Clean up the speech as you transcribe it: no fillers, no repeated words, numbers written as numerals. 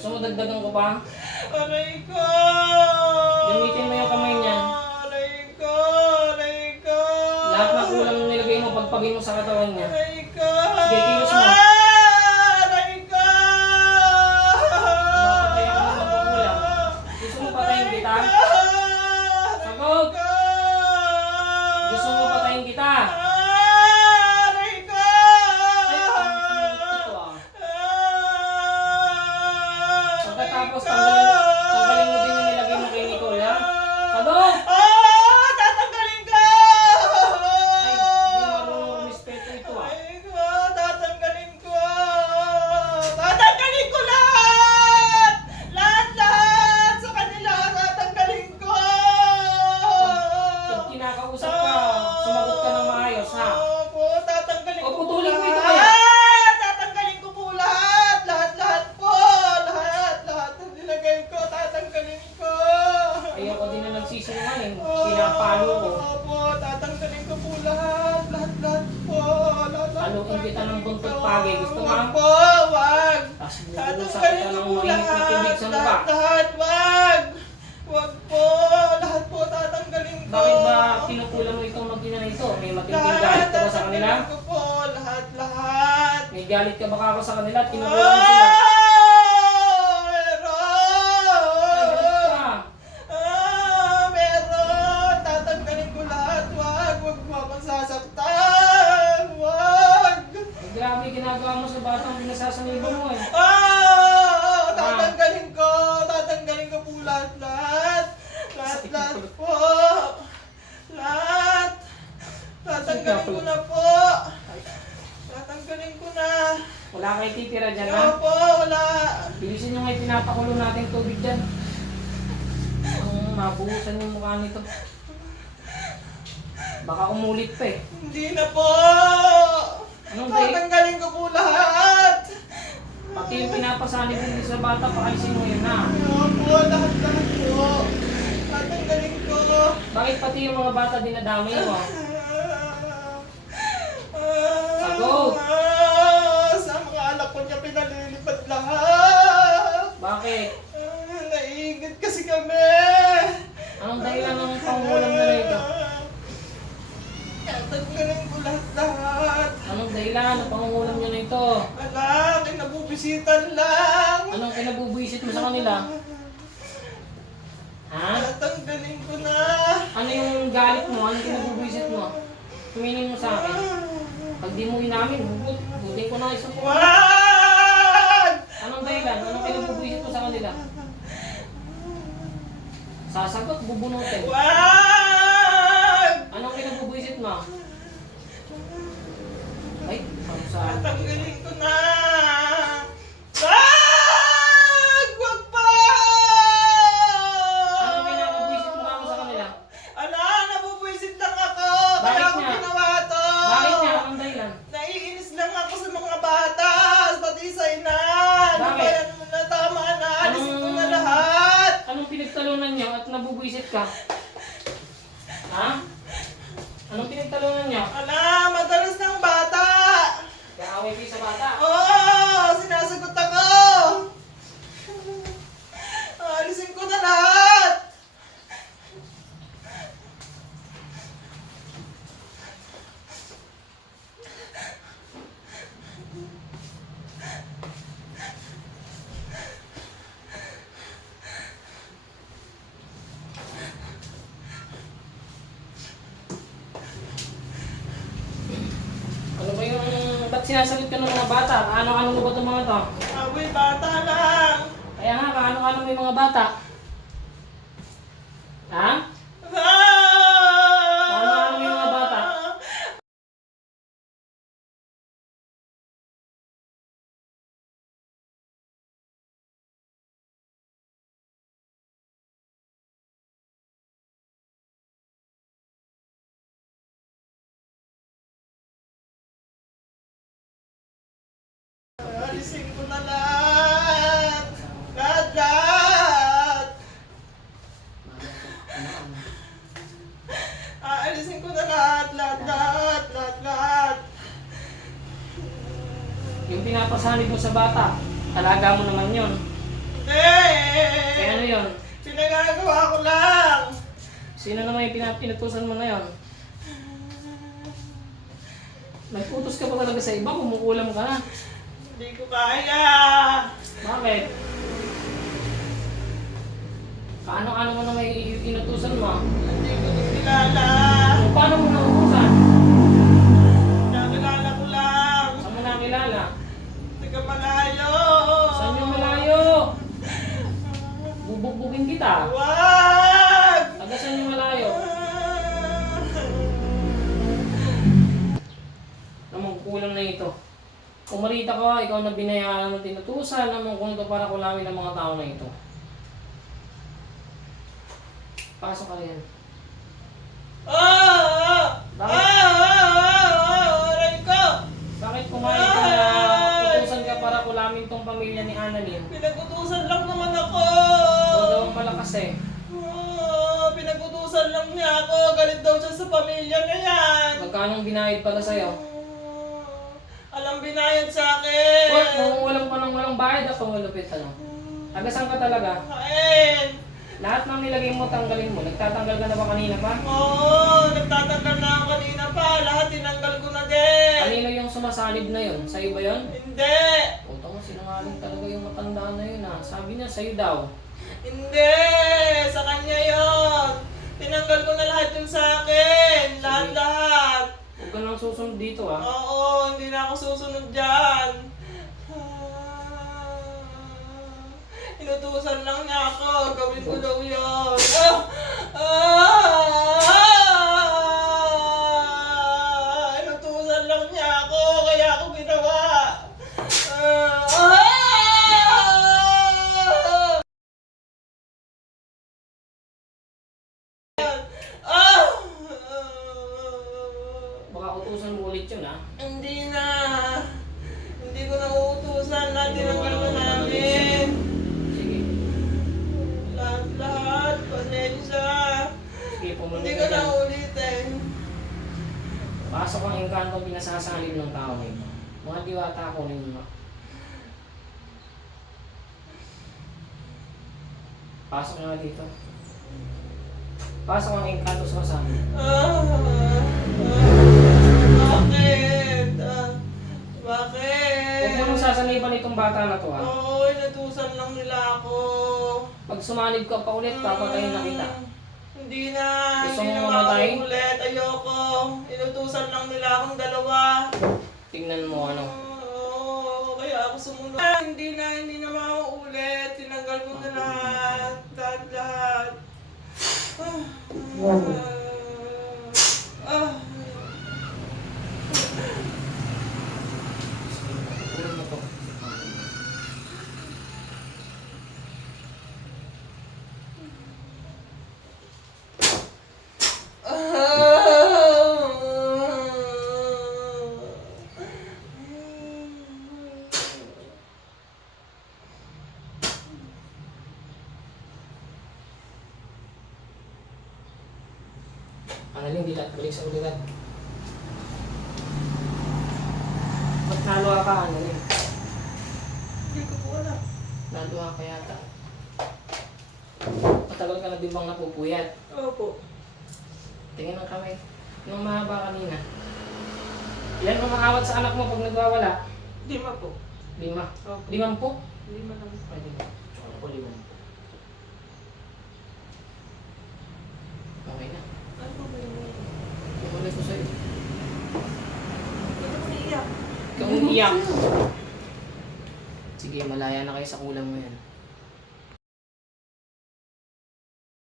Gusto mo dagdagan ko pa? Aray ko! Gamitin mo yung kamay niya. Aray ko! Aray ko! Lahat na kulang na nilagay mo, pagpagin mo sa katawan niya. Aray ko! Sige, kilos mo. Aray ko! Mapatay ako ng magkukulang. Gusto mo patayin kita? Sagot! Gusto mo patayin kita? Aray ko! Ay, ang sumunod ito ah. Pagkatapos, tanggalin mo din yung nilagay mo kay Nicole, ha? Sagot! Tatanggalin ko! Ay, hindi marunong rumispeto ito ah. Aray ko! Tatanggalin ko! Tatanggalin ko lahat! Lahat! Sa kanila, tatanggalin ko! Pag kinakausap ka, sumagot ka ng maayos, ha? Opo, tatanggalin O, ko po putulin mo ito lahat. kaya. Tatanggalin ko po lahat. Lahat po. Lahat na nilagay ko, tatanggalin ko. Ayoko din na nagsisinungaling. Pinapalo ko. Opo, tatanggalin ko po lahat. Lahat po. Lahat Halukin kita ng buntot pagi. Gusto mo? Wag po, wag. Tapos bubuhusan Tatanggalin kita ko ng po mainit na tubig sa mukha. Lahat, wag. Wag po. Lahat po, tatanggalin ko. Bakit ba kinukulang mo itong mag-ina na ito? May matinding galit ka ba sa kanila? tatanggalin ko po. Lahat. May galit ka ba ako sa kanila at kinukulang mo sila? Meron! Meron! Tatanggalin ko lahat. Wag mo akong sasaktan. Wag! Ay, grabe ginagawa mo sa batang pinasasanibo mo eh. Tatanggalin ko po lahat. Lahat po. Lahat. Tatanggalin ko na po. Tatanggalin ko na. Wala kayo titira dyan ha? Opo, wala. Bilisin nyo nga yung pinapakulo natin tubig dyan. Ang mabuhusan yung mukha nito. Baka umulit pa eh. Hindi na po. Anong day? Tatanggalin ko po lahat. Pati yung pinapasanib din sa bata, pakalisin mo yun ha. Opo, lahat po. Tatanggalin ko. Bakit pati yung mga bata dinadamay mo? Sagot! Sa mga anak ko niya pinalilipad lahat. Bakit? Naiingit kasi kami. Anong dahilan ng pangulam na ito? Tatanggalin ko lahat. Anong dahilan ng pangulam nyo na ito? Wala, kinabubisitan lang. Anong kinabubuisit mo sa kanila? Ha? Tatanggalin ko na. Ano yung galit mo? Anong kinabubuisit mo? Tumingin mo sa akin. Pag di mo inamin, butin ko na isang po. Wag! Anong dahilan? Anong kinabubuisit mo sa kanila? Sasagot, bubunutin. Wag! Anong kinabubuisit mo? Ay, ano sa akin? Tatanggalin ko na. Wag! Wag pa! Anong kinabubuisit mo ako sa kanila? Ala, nabubuisit lang ako. Bakit Kaya ako nga? ginawa to. Bakit nga? Anong dahilan? Naiinis lang ako sa mga bata. Pati sa ina. Bakit? Kaya naman na tama na. Alisin ko na lahat. Anong pinagtalunan niyo at nabubuisit ka? Ha? Anong pinagtalunan niyo? Ala, madalas ng bata. Kaaway kayo sa bata. Oo, sinasagot ako. Alisin ko na lahat. Ano ba yung... Ba't sinasagot ka ng mga bata? Ano-ano mo ba itong mga to? Agoy, bata lang. Kaya nga, kaano-ano mo yung mga bata? Ha? Ano yung mga bata? Alisin ko na lahat. Lahat. Aalisin ko na lahat. Yung pinapasanib mo sa bata, talaga mo naman yun. Hindi! Kaya ano yun? Pinagagawa ko lang! Sino naman yung pinutusan mo na yun? Nagputos ka pa talaga sa iba, kumukulam ka na. Hindi ko kaya! Bakit? Kaano-ano mo na may inutusan mo? Hindi ko ito kilala! Paano mo nautusan? Nakilala ko lang! Saan mo nakilala? Taga malayo! Saan yung malayo? Bubugbugin kita. Wag! Taga saan yung malayo? Namang kulang na ito. Kumarita ka, ikaw na binayaran ng tinutusan, namang kung ito para kulangin ng mga tao na ito. Pasok ka rin. Bakit? Aray ko! Bakit kumain ka na utusan ka para kulamin tong pamilya ni Annalyn? Pinagutusan lang naman ako! Totoo malakas eh. Pinagutusan lang niya ako. Galit daw siya sa pamilya na yan. Magkano binayad pala sa'yo? Alam binayad sa akin. Kung walang pa ng walang bayad ako, malupit ano? Taga saan ka talaga? Kain. Lahat ng nilagay mo, tanggalin mo. Nagtatanggal ka na ba kanina pa? Oo, nagtatanggal na ako kanina pa. Lahat tinanggal ko na din. Kanino yung sumasalib na yun? Sa'yo ba yun? Hindi. Puta mo, sinungaling talaga yung matanda na yun ah. Sabi niya, sa'yo daw. Hindi. Sa kanya yon. Tinanggal ko na lahat yung sa akin. Lahat-lahat. Huwag ka nang susunod dito ah. Oo, hindi na ako susunod dyan. Inutusan lang niya ako. Gawin ko daw yun. Inutusan lang niya ako. Kaya ako ginawa. Baka utusan mo ulit yun ah. Hindi na. Hindi ko na uutusan. Lahat tinanggal ko namin. Sige. Lahat. Pasensya. Sige, pumunta Hindi ka ko na dyan. ulitin. Pasok ang engkanto pinasasalib ng tao nito. Mga diwata ko rin mo. Pasok nga dito. Pasok ang engkanto sa kasama. Bakit? Huwag mo nang Bakit? sasaniban itong bata na to ha. Oo, inutusan lang nila ako. Pag sumanib ka pa ulit, papatayin na kita. Hindi na. Gusto Hindi mo na mamatay? mauulit. Ayoko. Inutusan lang nila akong dalawa. Tingnan mo ano. Oo, kaya ako sumunod. Hindi na mauulit. Tinanggal ko na lahat. Lahat. Tulad mo to. Annalyn, dilat. Balik sa ulitan. Ba't naluha ka, Annalyn? Hindi ko po alam. Naluha ka yata. Matagal ka na din bang napupuyat? Opo. Tingin ang kamay. Nung mahaba kanina. Ilan umaawat sa anak mo pag nagwawala? 5 po. 5. Opo. 5 po? 5 lang. Pwede ba? Tsaka ako 5. Okay na. Ano ba yun? Tumulay ko sa'yo. Hindi ko iiyak. Ikaw umiiyak. Sige, malaya na kayo sa kulang mo yan.